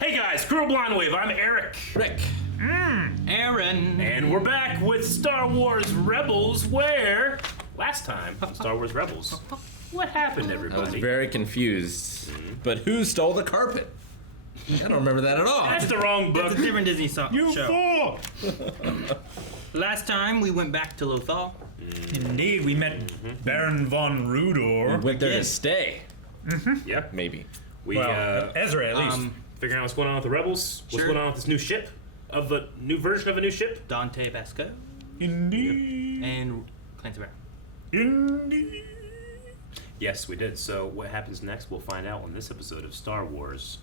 Hey guys, Crew Blindwave, I'm Eric. Rick. Aaron. And we're back with Star Wars Rebels, where last time, Star Wars Rebels, what happened, everybody? I was very confused. But who stole the carpet? I don't remember that at all. That's the wrong book. It's a different Disney show. You fool! Last time we went back to Lothal. Indeed, we met Baron von Rudor. We went there to stay. Yep. Maybe. We, Well, Ezra at least. figuring out what's going on with the Rebels, what's Sure. going on with this new ship, of a new version of a new ship. Dante Vasco Indeed. and Clancy Brown. Indeed. Yes, we did. So what happens next, we'll find out on this episode of Star Wars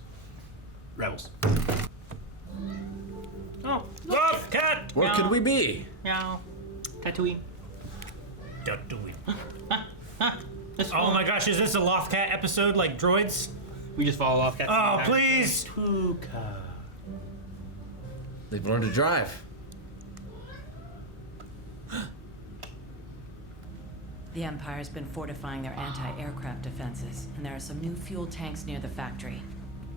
Rebels. Oh, Love cat. Where No. could we be? meow. Tatooine. Oh my gosh, is this a Loth Cat episode like droids? We just fall off. Oh, please. Tuka. They've learned to drive. The Empire's been fortifying their anti-aircraft defenses, and there are some new fuel tanks near the factory.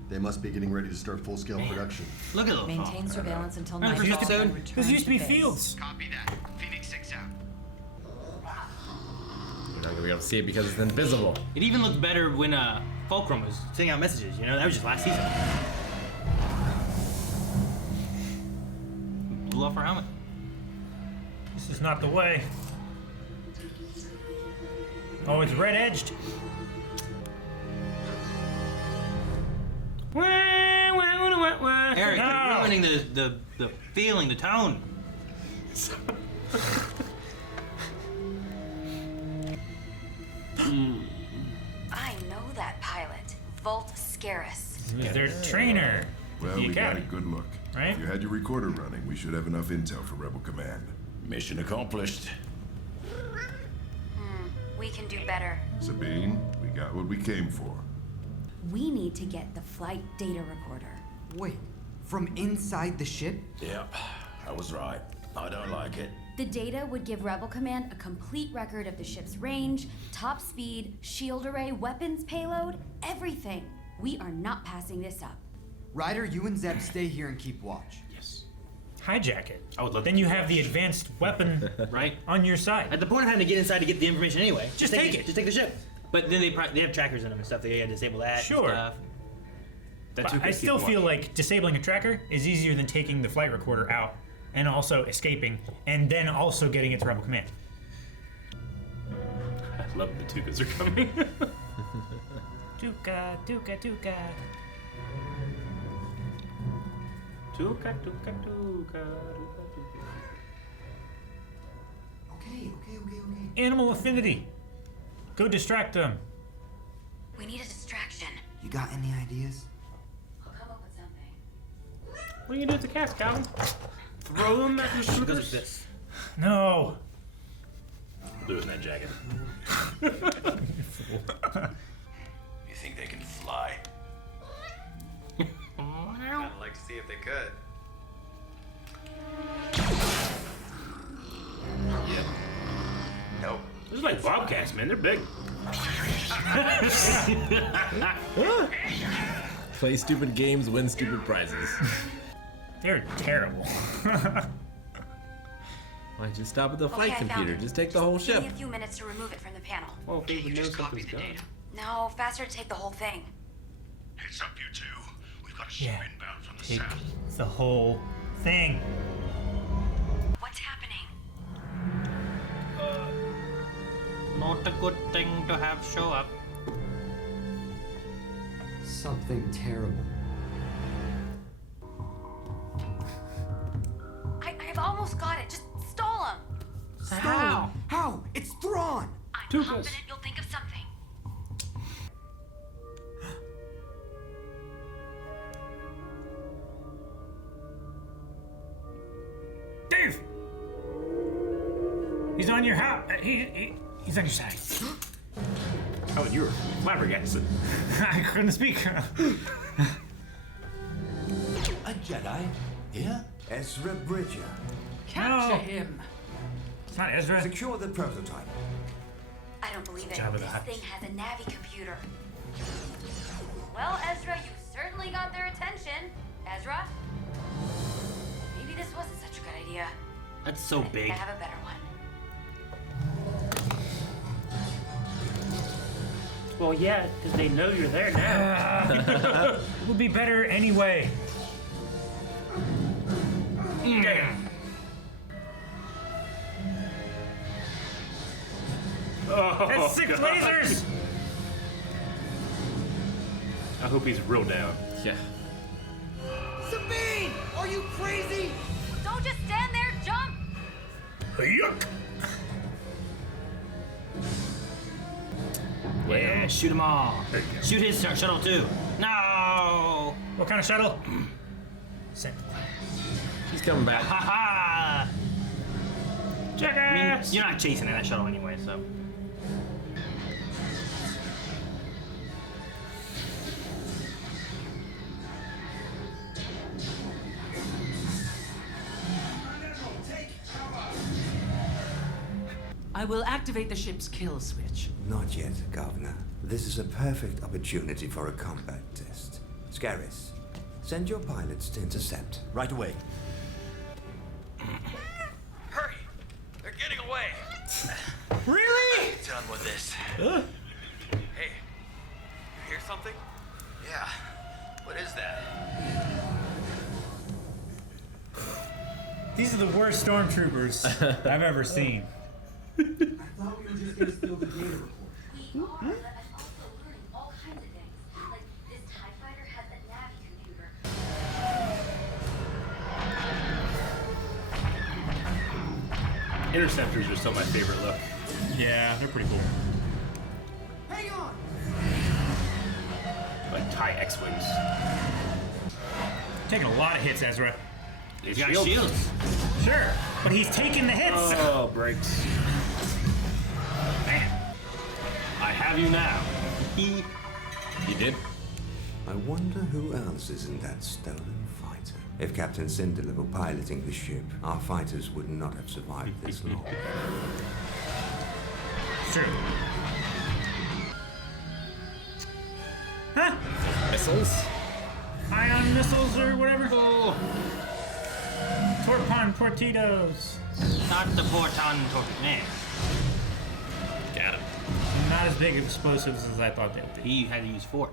They must be getting ready to start full-scale production. Look at Lothal. Maintain surveillance until Remember nightfall episode? and return This used to be base. fields. Copy that. Phoenix 6 out. We're not going to be able to see it because it's invisible. It even looked better when Fulcrum was sending out messages. You know, that was just last season. Blew off our helmet. This is not the way. Oh, it's red-edged. Eric, No. you're ruining the feeling, the tone. I know that pilot, Volt Scaris. He's their trainer. Well, The we got a Academy. good look. Right? If you had your recorder running, we should have enough intel for Rebel Command. Mission accomplished. We can do better. Sabine, we got what we came for. We need to get the flight data recorder. Wait, from inside the ship? Yep, I was right. I don't like it. The data would give Rebel Command a complete record of the ship's range, top speed, shield array, weapons payload, everything. We are not passing this up. Ryder, you and Zeb stay here and keep watch. Yes. Hijack it. I would love Then to you do have that. the advanced weapon Right? on your side. At the point of having to get inside to get the information anyway. Just take it. Just take the ship. But then they have trackers in them and stuff. They gotta disable that. and Sure. stuff. That's But I still feel like disabling a tracker is easier than taking the flight recorder out and also escaping and then also getting it to Rebel Command. I love the Tukas are coming. Tuka, Tuka, Tuka. Tuka, Tuka, Tuka, Tuka. Okay. Animal affinity. Go distract them. We need a distraction. You got any ideas? I'll come up with something. What are you gonna do with the cast, Calvin? Throw them at the It goes like troopers? this. No. Losing that jacket. You think they can fly? I'd like to see if they could. Yep. Nope. Those are like bobcats, man. They're big. Play stupid games, win stupid prizes. They're terrible. Why'd you stop at the flight Okay, I found computer? it. Just take the whole Give ship. me a few minutes to remove it from the panel. Well, they would know Just copy something's the going. data. No, faster to take the whole thing. Heads up, you two. We've got a ship Yeah. inbound from the Take south. the whole thing. What's happening? Not a good thing to have show up. Something terrible. I've almost got it. Just stall him. How? How? It's Thrawn! I'm Tukas. confident you'll think of something. Dave! He's on your house. He's on your side. Oh, you were flabbergasted. I couldn't speak. A Jedi? Yeah? Ezra Bridger. Capture him. It's not Ezra. Secure the prototype. I don't believe it. Jabba the This Hutt. thing has a Navi computer. Well, Ezra, you certainly got their attention. Ezra? Maybe this wasn't such a good idea. That's so I think big. I have a better one. Well, yeah, because they know you're there now. It would be better anyway. Damn. Oh, That's 6 God. lasers! I hope he's real down. Yeah. Sabine! Are you crazy? Don't just stand there, jump! Yuck. Yeah, shoot them all. There you go. Shoot his shuttle too. No! What kind of shuttle? He's coming back. Ha ha! I mean, Jackass! you're not chasing that shuttle anyway, so. I will activate the ship's kill switch. Not yet, Governor. This is a perfect opportunity for a combat test. Scaris, send your pilots to intercept. Right away. Hurry! They're getting away! Really? Done with this. Hey, you hear something? Yeah. What is that? These are the worst stormtroopers I've ever seen. I thought we were just gonna steal the data report. We are, but I'm also learning all kinds of things. Like, this TIE fighter has a Navi computer. Interceptors are still my favorite look. Yeah, they're pretty cool. Hang on! Like TIE X-Wings. Taking a lot of hits, Ezra. He's got shields. Sure, but he's taking the hits. Oh, brakes. Man. I have you now. He did. I wonder who else is in that stolen fighter. If Captain Cinderella were piloting the ship, our fighters would not have survived this long. True. Huh? Missiles. Ion missiles or whatever. Oh. Torpon torpedoes. Not the Porton man. Got him. Not as big of explosives as I thought they would be. He had to use 4.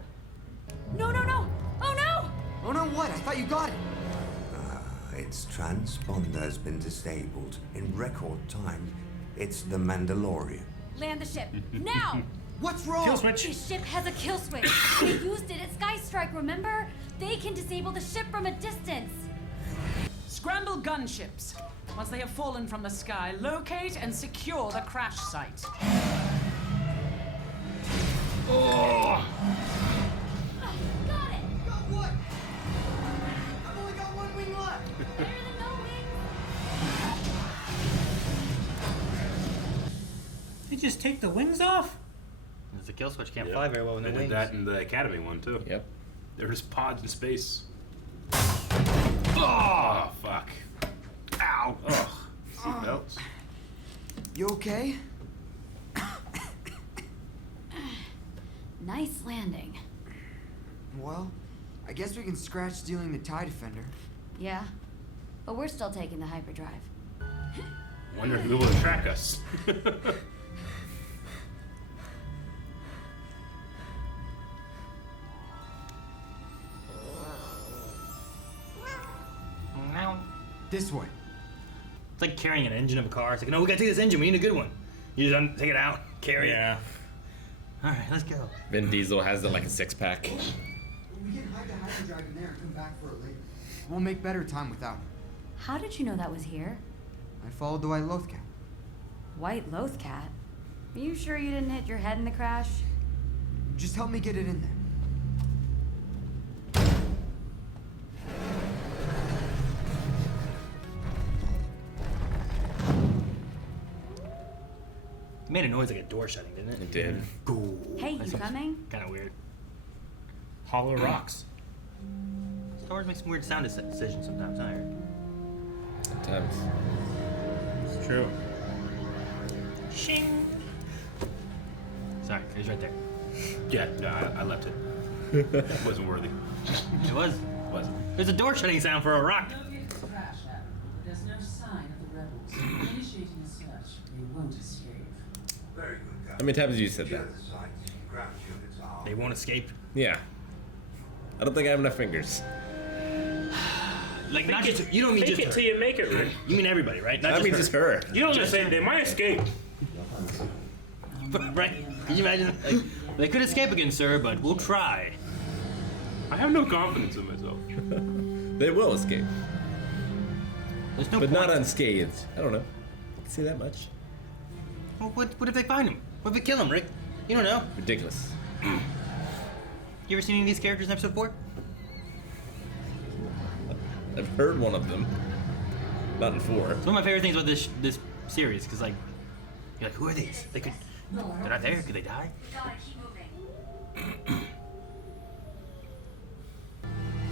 No, no, no! Oh no! Oh no, what? I thought you got it. Its transponder has been disabled in record time. It's the Mandalorian. Land the ship, now! What's wrong? Kill switch. This ship has a kill switch. They used it at Sky Strike, remember? They can disable the ship from a distance. Scramble gunships. Once they have fallen from the sky, locate and secure the crash site. Got it! Got what? I've only got one wing left. Better than no wings. They just take the wings off? The kill switch can't fly very well with They no did wings. that in the Academy one, too. Yep. There was pods in space. Oh, fuck. Ow. Ugh. Seatbelts. You okay? Nice landing. Well, I guess we can scratch stealing the TIE Defender. Yeah, but we're still taking the hyperdrive. Wonder who will track us. This way. It's like carrying an engine of a car. It's like, no, we gotta take this engine. We need a good one. You just take it out, carry it. All right, let's go. Vin Diesel has it like a 6-pack. We can hide the hyperdrive in there and come back for it later. We'll make better time without it. How did you know that was here? I followed the White Lothcat. White Lothcat? Are you sure you didn't hit your head in the crash? Just help me get it in there. It made a noise like a door shutting, didn't it? It did. Hey, you coming? Kind of weird. Hollow rocks. Star Wars makes some weird sound decisions sometimes, I heard. Sometimes. It's true. Shing. Sorry, it was right there. Yeah, no, I left it. It wasn't worthy. It was. Was it? There's a door shutting sound for a rock. Locate the crash, Adam. There's no sign of the rebels. Initiating a search. They won't escape. Very good. How many times have you said that? They won't escape. Yeah. I don't think I have enough fingers. Like, not just you don't mean Fake just it her. till you make it, Rick. You mean everybody, right? Not I mean just her. You don't just say they might escape. Right? Can you imagine? Like, they could escape again, sir, but we'll try. I have no confidence in myself. They will escape. There's no But point. not unscathed. I don't know. I can see that much. Well, what if they find him? What if they kill him, Rick? You don't know. Ridiculous. You ever seen any of these characters in episode 4? I've heard one of them. Not in 4. It's one of my favorite things about this series, because like, you're like, who are these? They're not there. Could they die? Gotta keep moving.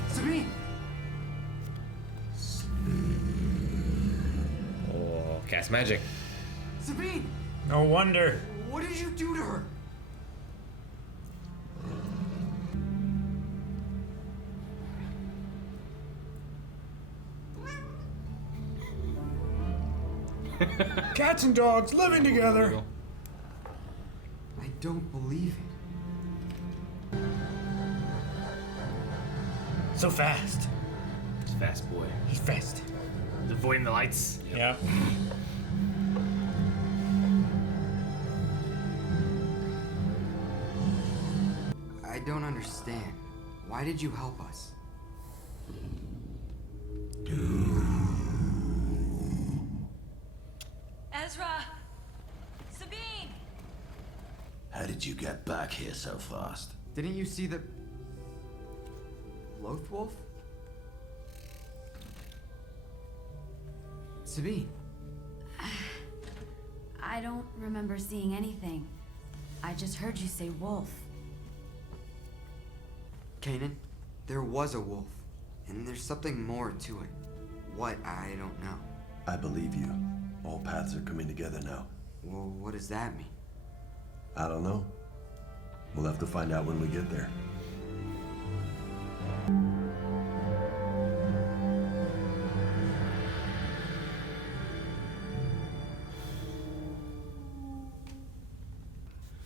Sabine! Oh, cast magic. Sabine! No wonder. What did you do to her? Cats and dogs living together. I don't believe it. So fast. He's fast boy. He's fast. He's avoiding the lights. Yeah. I don't understand. Why did you help us? Ezra! Sabine! How did you get back here so fast? Didn't you see the Loth Wolf? Sabine. I don't remember seeing anything. I just heard you say wolf. Kanan, there was a wolf, and there's something more to it. What? I don't know. I believe you. All paths are coming together now. Well, what does that mean? I don't know. We'll have to find out when we get there.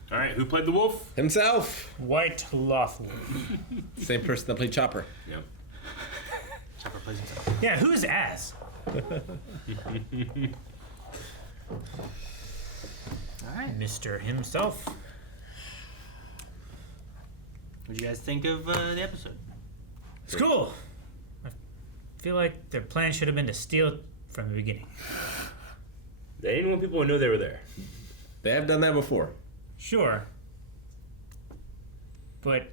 All right, who played the wolf? Himself. White Lawful. Same person that played Chopper. Yep. Chopper plays himself. Yeah, who's Az? Alright. Mr. himself. What do you guys think of the episode? It's cool. I feel like their plan should have been to steal it from the beginning. They didn't want people to know they were there. They have done that before. Sure. But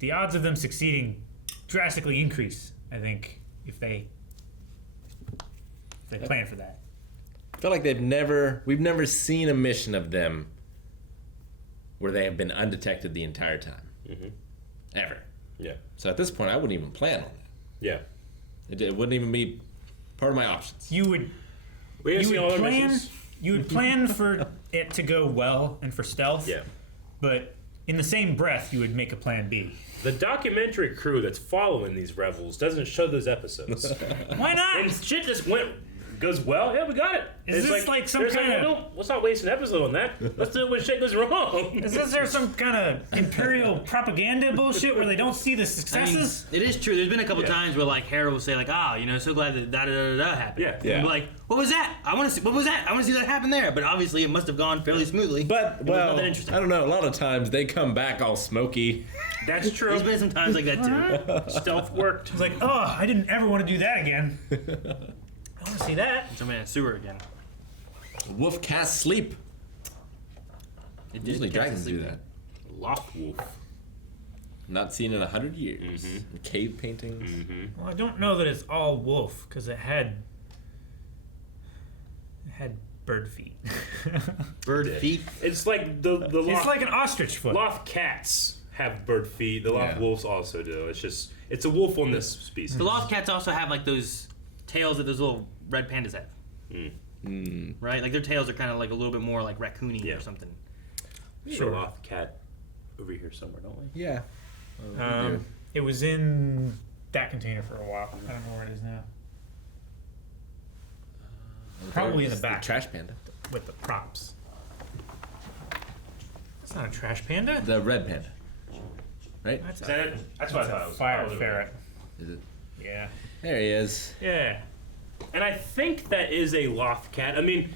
the odds of them succeeding drastically increase, I think, if they plan for that. I feel like we've never seen a mission of them where they have been undetected the entire time. Mm-hmm. Ever. Yeah. So at this point, I wouldn't even plan on that. Yeah. It wouldn't even be part of my options. You would We haven't seen all their missions. You would plan for it to go well and for stealth. Yeah. But in the same breath, you would make a plan B. The documentary crew that's following these rebels doesn't show those episodes. Why not? And shit just goes well. Yeah, we got it. Is this like some kind of? Let's not waste an episode on that. Let's do it when shit goes wrong. Is there some kind of imperial propaganda bullshit where they don't see the successes? I mean, it is true. There's been a couple times where like Harold will say like, so glad that da happened. Yeah. And we're like, what was that? I want to see. What was that? I want to see that happen there. But obviously, it must have gone fairly smoothly. But It was not well, that interesting. I don't know. A lot of times they come back all smoky. That's true. There's been some times like that too. Stealth worked. It's like, oh, I didn't ever want to do that again. I want to see that. Somebody in a sewer again. Wolf cast sleep. It did Usually cast dragons sleep. do that. Loth wolf. Not seen in 100 years. Mm-hmm. Cave paintings. Mm-hmm. Well, I don't know that it's all wolf because it had bird feet. Bird feet. It's like the It's Loth, like an ostrich foot. Loth cats have bird feet. The Loth Yeah. wolves also do. It's a wolf on this species. The lost cats also have like those tails that those little red pandas have. Right? Like their tails are kind of like a little bit more like raccoony or something. We have a Loth cat over here somewhere, don't we? Yeah. It was in that container for a while. I don't know where it is now. Probably in the back. Trash panda. With the props. It's not a trash panda. The red panda. Right? Is that it? That's what I thought it was. Fire Oh, ferret. Is it? Yeah. There he is. Yeah. And I think that is a loth cat. I mean,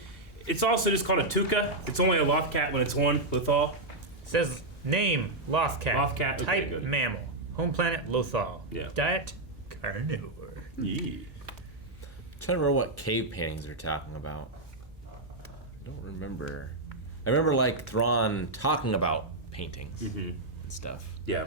it's also just called a tuca. It's only a loth cat when it's one, Lothal. It says name Loth cat. Loth cat, okay, Type good. mammal. Home planet Lothal. Yeah. Diet carnivore. Yeah. I'm trying to remember what cave paintings they're talking about. I don't remember. I remember like Thrawn talking about paintings and stuff. Yeah.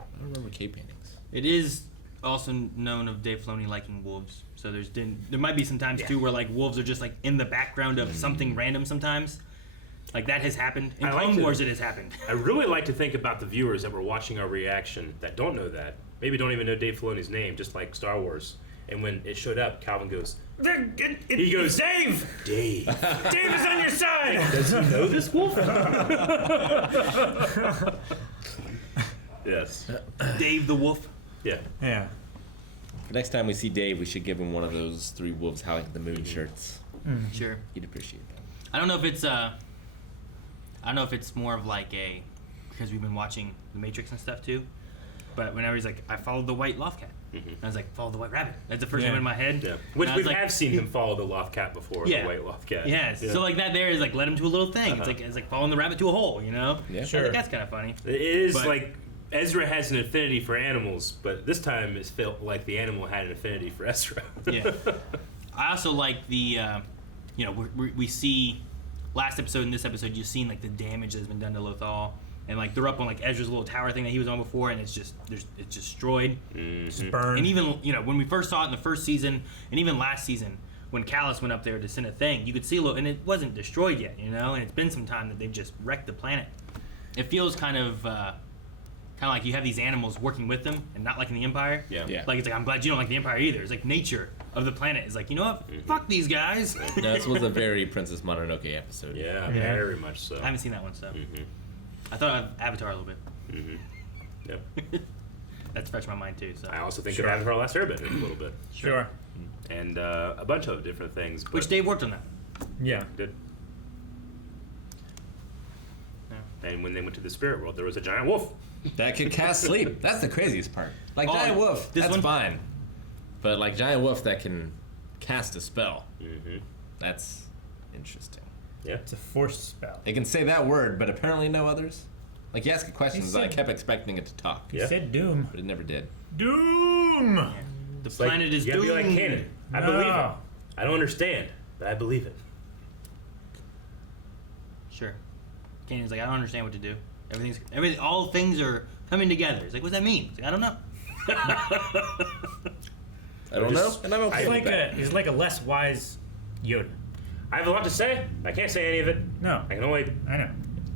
I don't remember cave paintings. It is also known of Dave Filoni liking wolves. So there might be some times too where like wolves are just like in the background of something random sometimes. Like that has happened. In Clone Wars it has happened. I really like to think about the viewers that were watching our reaction that don't know that. Maybe don't even know Dave Filoni's name, just like Star Wars. And when it showed up, Calvin goes, he goes, Dave! Dave. Dave is on your side! Does he know this wolf? Yes. Dave the wolf. Yeah. Yeah. For next time we see Dave, we should give him one of those 3 wolves howling at the moon shirts. Sure. He'd appreciate that. I don't know if it's more of like a because we've been watching The Matrix and stuff too. But whenever he's like, I followed the white loft cat. I was like, follow the white rabbit. That's the first thing in my head. Yeah. Which And I we was like, have seen him follow the loft cat before, Yeah. the white loft cat. Yes. Yeah. So like that there is like led him to a little thing. It's like following the rabbit to a hole, you know? Yeah. So I think that's kind of funny. It is But- like Ezra has an affinity for animals, but this time it felt like the animal had an affinity for Ezra. Yeah. I also like the, we see last episode and this episode, you've seen like the damage that's been done to Lothal. And like they're up on like Ezra's little tower thing that he was on before, and it's destroyed. It's burned. And even when we first saw it in the first season, and even last season when Callus went up there to send a thing, you could see a little, and it wasn't destroyed yet, and it's been some time that they've just wrecked the planet. It feels kind of like you have these animals working with them, and not like in the Empire. Yeah. Like it's like I'm glad you don't like the Empire either. It's like nature of the planet is like, you know what? Fuck these guys. No, this was a very Princess Mononoke episode. Yeah, very much so. I haven't seen that one, so I thought of Avatar a little bit. Yep. That's fresh in my mind too. So I also think of Avatar: Last Airbender a little bit. Sure. And a bunch of different things. But which Dave worked on that. Yeah. Did. And when they went to the spirit world, there was a giant wolf. That could cast sleep. That's the craziest part. Like giant wolf, this that's one? fine. But like giant wolf that can cast a spell. Mm-hmm. That's interesting. Yeah. It's a forced spell. They can say that word, but apparently no others. Like you ask it questions, He and I said- kept expecting it to talk. He said doom. But it never did. Doom! The It's like, planet is you gotta doomed. be like Kanan. I No. believe it. I don't understand, but I believe it. Sure. Kanan's like, I don't understand what to do. Everything, all things are coming together. He's like, what's that mean? He's like, I don't know. I don't know, and I'm okay He's with like that. he's like a less wise Yoda. I have a lot to say. I can't say any of it. No, I can only I know.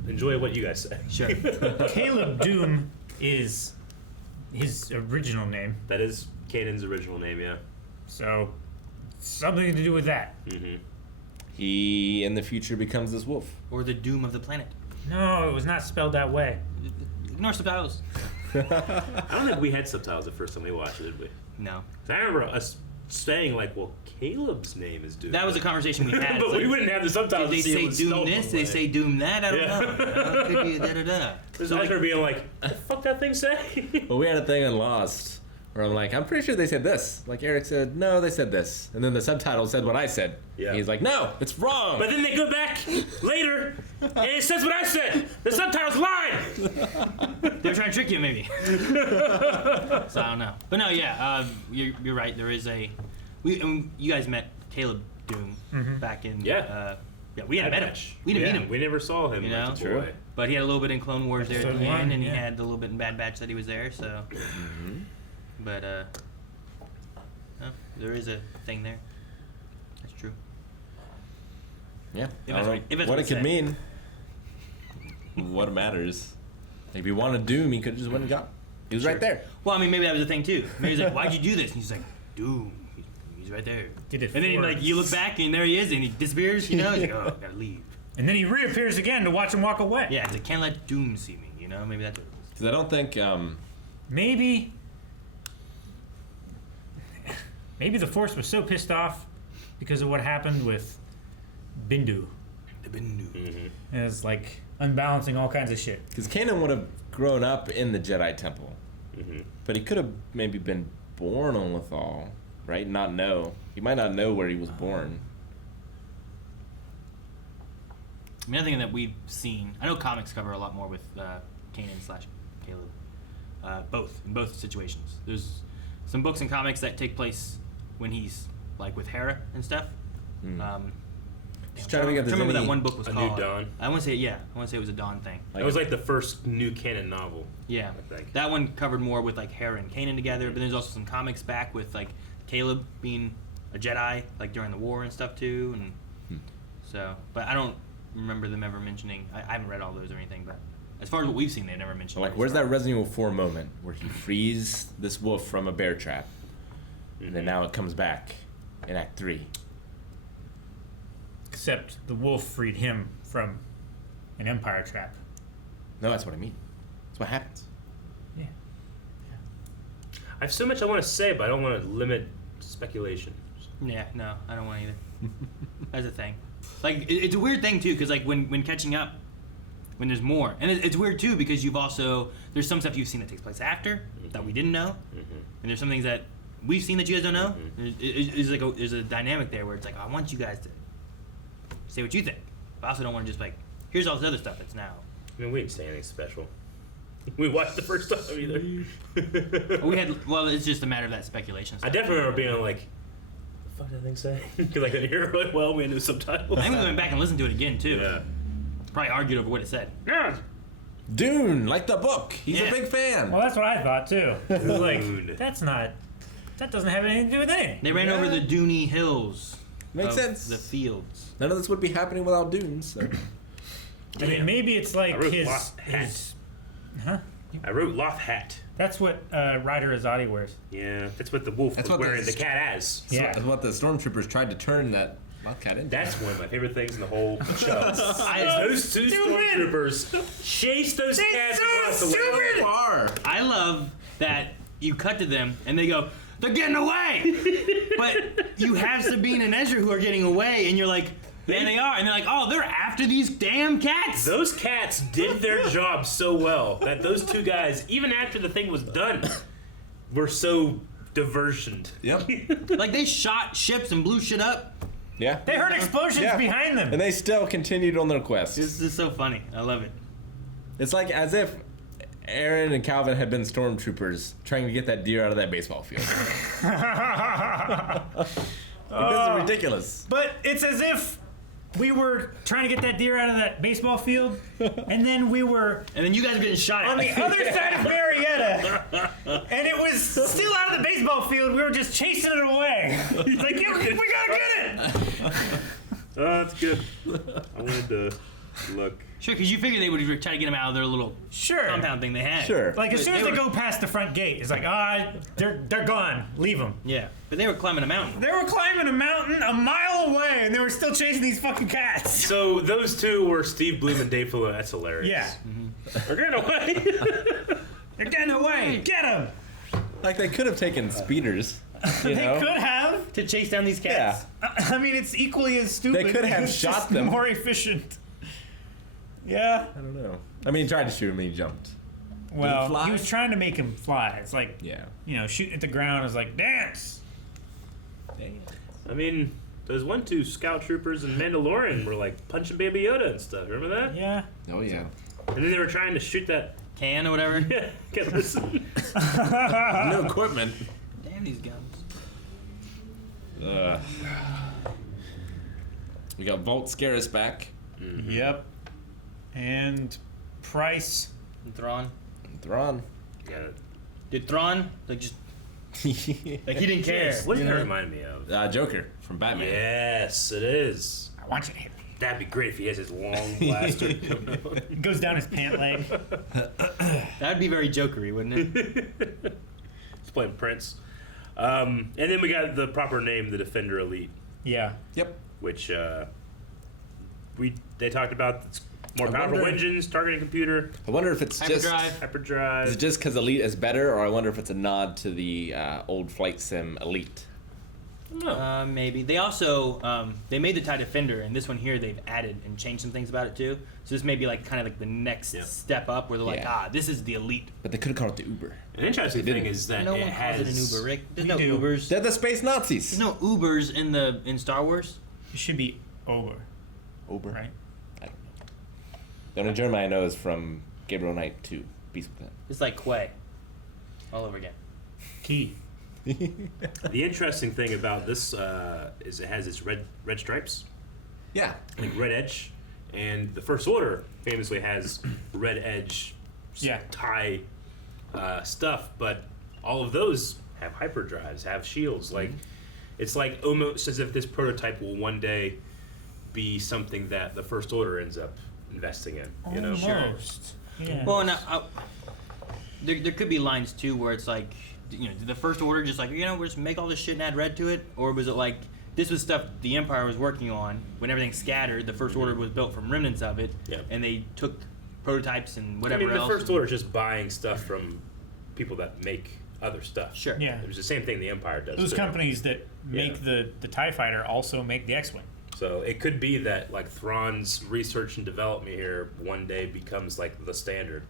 enjoy what you guys say. Sure. Caleb Doom is his original name, That is Kanan's original name, yeah. so something to do with that. Mm-hmm. He in the future becomes this wolf. Or the doom of the planet. No, it was not spelled that way. Ignore subtitles. I don't think we had subtitles the first time we watched it, did we? No. 'Cause I remember us saying, like, well, Caleb's name is Doom. That was a conversation we had. But It's we like, wouldn't have the subtitles Did they to see it say was doom spelled this? one Did they way. say doom that? I don't Yeah. know. Could be da-da-da. There's like her being like, what the fuck that thing say? Well, we had a thing in Lost where I'm like, I'm pretty sure they said this. Like Eric said, no, they said this, and then the subtitle said what I said. Yeah. He's like, no, it's wrong. But then they go back later, and it says what I said. The subtitles lied. They were trying to trick you, maybe. So I don't know. But no, yeah, you're right. There is a. You guys met Caleb Doom back in. Yeah. We hadn't met him. We didn't meet him. We never saw him. You like know? a True. boy. But he had a little bit in Clone Wars there at Episode the end, one, and he yeah. had a little bit in Bad Batch that he was there. So. But there is a thing there. That's true. Yeah. If I that's don't what- know if that's what what it it could said. mean. What matters. If he wanted Doom, he could have just went and got. He was right there. Well, I mean, maybe that was the thing too. Maybe he's like, "Why'd you do this?" And he's like, "Doom." He's right there. Did it And then for- you look back and there he is, and he disappears. You know, he's like, "Oh, I gotta leave." And then he reappears again to watch him walk away. Yeah, it's like, can't let Doom see me. You know, maybe that's what it was. Because I don't think maybe the Force was so pissed off because of what happened with Bindu. The Bindu. And it's like unbalancing all kinds of shit. Because Kanan would have grown up in the Jedi Temple. But he could have maybe been born on Lothal, right? Not know. He might not know where he was born. I mean, I think that we've seen. I know comics cover a lot more with Kanan/Caleb. In both situations. There's some books and comics that take place when he's like with Hera and stuff. Just trying to think if there's remember any... that one book was A called. New Dawn? I want to say it was a Dawn thing. It was like the first new canon novel. Yeah, I think. that one covered more with like Hera and Kanan together. But there's also some comics back with like Caleb being a Jedi like during the war and stuff too. And so, but I don't remember them ever mentioning. I haven't read all those or anything. But as far as what we've seen, they've never mentioned. Like, where's that Resident Evil 4 moment where he frees this wolf from a bear trap, and then now it comes back in Act 3? Except the wolf freed him from an Empire trap. No, that's what I mean. That's what happens. Yeah. I have so much I want to say, but I don't want to limit speculation. Yeah, no, I don't want either. That's a thing. Like, it's a weird thing too, because like when catching up, when there's more, and it's weird too because there's some stuff you've seen that takes place after that we didn't know, and there's some things that we've seen that you guys don't know. There's a dynamic there where it's like, I want you guys to say what you think, but I also don't want to just like, here's all this other stuff that's now. I mean, we didn't say anything special. We watched the first time either. It's just a matter of that speculation stuff. I definitely remember being like, what the fuck did that thing say? Because I couldn't hear it really well. We had no subtitles. I think we went back and listened to it again too. Yeah. Probably argued over what it said. Yeah. Dune, like the book. He's a big fan. Well, that's what I thought too. It was like, that doesn't have anything to do with anything. They ran over the Dooney Hills. Makes sense. The fields. None of this would be happening without Dune, so. I mean, maybe it's like his. Huh? I wrote Loth hat. That's what Ryder Azadi wears. Yeah, that's what the wolf was wearing. The cat as. Yeah, that's what the stormtroopers tried to turn that cat into. That's one of my favorite things in the whole show. Those two stormtroopers chase those cats across the way. I love that you cut to them and they go, they're getting away! But you have Sabine and Ezra who are getting away, and you're like, yeah, they are. And they're like, oh, they're after these damn cats! Those cats did their job so well that those two guys, even after the thing was done, were so diversioned. Yep. Like, they shot ships and blew shit up. Yeah. They heard explosions behind them. And they still continued on their quest. This is so funny. I love it. It's like as if Aaron and Calvin had been stormtroopers trying to get that deer out of that baseball field. This is ridiculous. But it's as if we were trying to get that deer out of that baseball field, and then we were... And then you guys are getting shot at. On the other side of Marietta, and it was still out of the baseball field. We were just chasing it away. It's like, yeah, we gotta get it! Oh, that's good. I wanted to look. Sure, because you figured they would try to get them out of their little compound thing they had. Sure. Like, as soon as they go past the front gate, it's like, they're gone. Leave them. Yeah, but they were climbing a mountain. They were climbing a mountain a mile away, and they were still chasing these fucking cats. So those two were Steve Bloom and Dave Filoni. That's hilarious. Yeah. They're getting away. They're getting away. Get them. Like, they could have taken speeders. You know? They could have. To chase down these cats. Yeah. I mean, it's equally as stupid. They could have It's shot just them. more efficient. Yeah. I don't know. I mean, he tried to shoot him and he jumped. Well, he was trying to make him fly. It's like, Yeah. Shooting at the ground is like, dance. I mean, those 1-2 scout troopers and Mandalorian were like punching Baby Yoda and stuff. Remember that? Yeah. Oh, yeah. And then they were trying to shoot that can or whatever. Yeah. Can't listen. No equipment. Damn these guns. We got Volt Scarus back. Mm-hmm. Yep. And Price. And Thrawn. Thrawn. Yeah. Did Thrawn just like he didn't care? What does that remind me of? Joker from Batman. Yes, it is. I want you to hit me. That'd be great if he has his long blaster. It goes down his pant leg. That'd be very Jokery, wouldn't it? He's playing Prince. And then we got the proper name, the Defender Elite. Yeah. Yep. Which they talked about More powerful engines, targeting computer. I wonder if it's hyperdrive. Is it just because Elite is better, or I wonder if it's a nod to the old flight sim Elite? Maybe. They also they made the TIE Defender, and this one here they've added and changed some things about it too. So this may be like kind of like the next step up, where they're like, this is the Elite. But they could have called it the Uber. An interesting thing is that no it one has calls it an Uber, Rick. There's no Ubers. They're the space Nazis. There's no Ubers in Star Wars. It should be Uber. Uber. Right? I don't know. The only German I know is from Gabriel Knight 2, Beast Within. It's like Quay. All over again. Key. The interesting thing about this is it has its red stripes. Yeah. Like red edge. And the First Order famously has red edge TIE stuff, but all of those have hyperdrives, have shields. Like it's like almost as if this prototype will one day be something that the First Order ends up investing in. You know? Almost. Yeah. Well, now there could be lines too where it's like, you know, did the First Order just like, you know, we'll just make all this shit and add red to it, or was it like this was stuff the Empire was working on when everything scattered? The First Order was built from remnants of it, and they took prototypes and whatever else. The First Order is just buying stuff from people that make other stuff. Sure. Yeah. It was the same thing the Empire does. Those too. companies that make the TIE Fighter also make the X-Wing. So it could be that like Thrawn's research and development here one day becomes like the standard,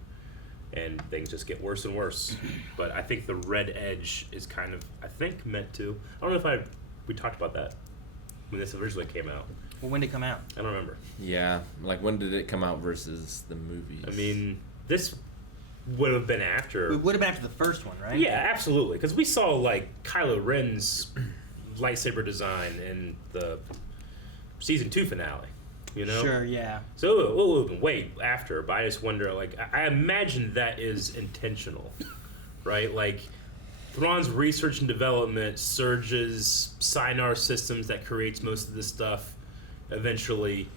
and things just get worse and worse. But I think the red edge is kind of, I think, meant to. I don't know if we talked about that when this originally came out. Well, when did it come out? I don't remember. Yeah, like when did it come out versus the movies? I mean, this would have been after. It would have been after the first one, right? Yeah, absolutely. Because we saw like Kylo Ren's lightsaber design in the season 2 finale. You know? Sure, yeah. So it would have been way after, but I just wonder, like, I imagine that is intentional, right? Like, Thrawn's research and development, Surge's Sinar systems that creates most of this stuff, eventually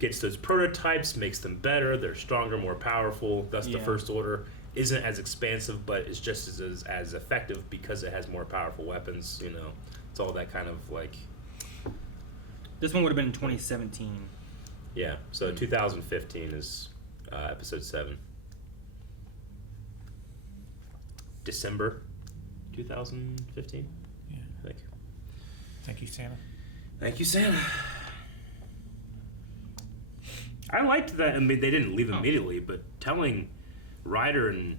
gets those prototypes, makes them better, they're stronger, more powerful. Thus, the First Order isn't as expansive, but it's just as effective because it has more powerful weapons, you know? It's all that kind of, like... This one would have been in 2017. Yeah, so 2015 is episode 7. December 2015. Yeah. Thank you. Thank you, Santa. Thank you, Santa. I liked that. I mean, they didn't leave immediately, but telling Ryder and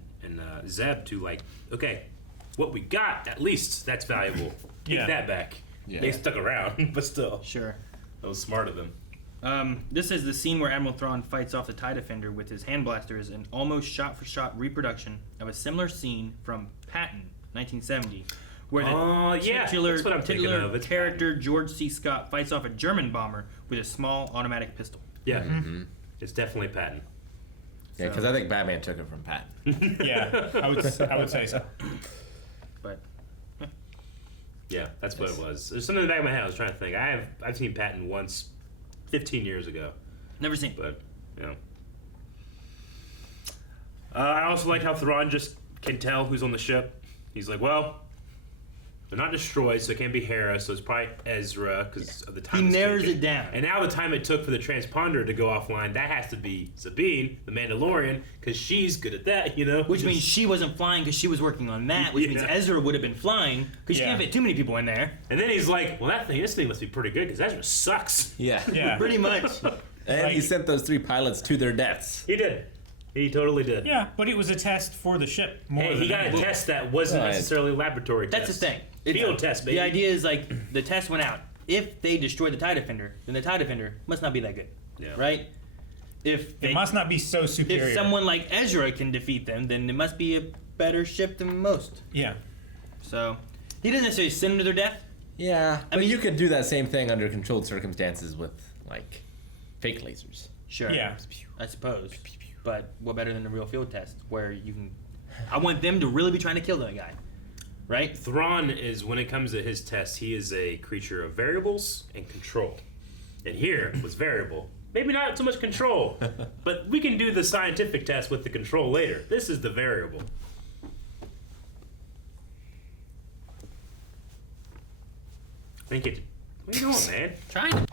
Zeb to, like, okay, what we got, at least, that's valuable. Take that back. Yeah. They stuck around, but still. Sure. That was smart of them. This is the scene where Admiral Thrawn fights off the TIE Defender with his hand blasters, an almost shot-for-shot reproduction of a similar scene from Patton, 1970, where the titular character George C. Scott fights off a German bomber with a small automatic pistol. Yeah, it's definitely Patton. Yeah, because I think Batman took it from Patton. Yeah, I would say so. But yeah, that's what it was. There's something in the back of my head. I was trying to think. I've seen Patton once, 15 years ago. Never seen. But you know, I also like how Thrawn just can tell who's on the ship. He's like, well, they're not destroyed, so it can't be Hera, so it's probably Ezra because of the time. He narrows taken. it down. And now the time it took for the transponder to go offline, that has to be Sabine, the Mandalorian, because she's good at that, you know. Which means she wasn't flying because she was working on that. Which means Ezra would have been flying because you can't fit too many people in there. And then he's like, well, this thing must be pretty good because Ezra sucks. Yeah. Pretty much. And he sent those 3 pilots to their deaths. He did. He totally did. Yeah, but it was a test for the ship. He got a test that wasn't necessarily a laboratory test. That's the thing. Field test, baby. The idea is like the test went out. If they destroy the TIE Defender, then the TIE Defender must not be that good. Yeah. Right? If it must not be so superior. If someone like Ezra can defeat them, then it must be a better ship than most. Yeah. So he doesn't necessarily send them to their death. Yeah. I mean, you could do that same thing under controlled circumstances with, like, fake lasers. Sure. Yeah. I suppose. But what better than a real field test where you can... I want them to really be trying to kill that guy. Right? Thrawn is, when it comes to his test, he is a creature of variables and control. And here was variable. Maybe not so much control, but we can do the scientific test with the control later. This is the variable. I think it... What are you doing, man? Trying.